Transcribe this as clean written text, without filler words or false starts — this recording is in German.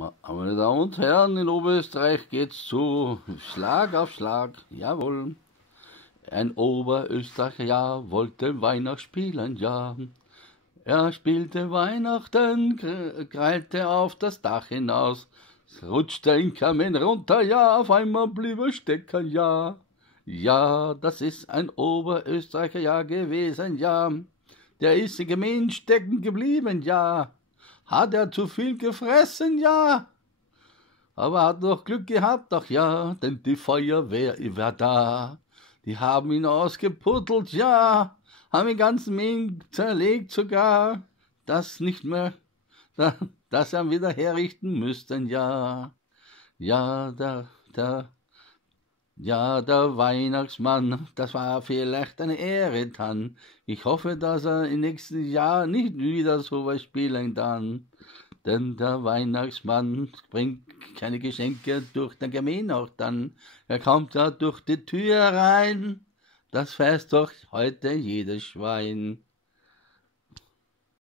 Meine Damen und Herren, in Oberösterreich geht's zu Schlag auf Schlag, jawohl. Ein Oberösterreicher, ja, wollte Weihnacht spielen, ja. Er spielte Weihnachten, krallte auf das Dach hinaus, es rutschte ein Kamin runter, ja, auf einmal blieb er stecken, ja. Ja, das ist ein Oberösterreicher, ja, gewesen, ja. Der ist im Kamin stecken geblieben, ja. Hat er zu viel gefressen, ja. Aber hat noch Glück gehabt, ach ja, denn die Feuerwehr war da. Die haben ihn ausgeputtelt, ja, haben den ganzen Ming zerlegt sogar, das nicht mehr, das er wieder herrichten müssten, ja. Ja, der Weihnachtsmann, das war vielleicht eine Ehre dann. Ich hoffe, dass er im nächsten Jahr nicht wieder so was spielen kann. Denn der Weihnachtsmann bringt keine Geschenke durch den Kamin auch dann. Er kommt da durch die Tür rein. Das weiß doch heute jedes Schwein.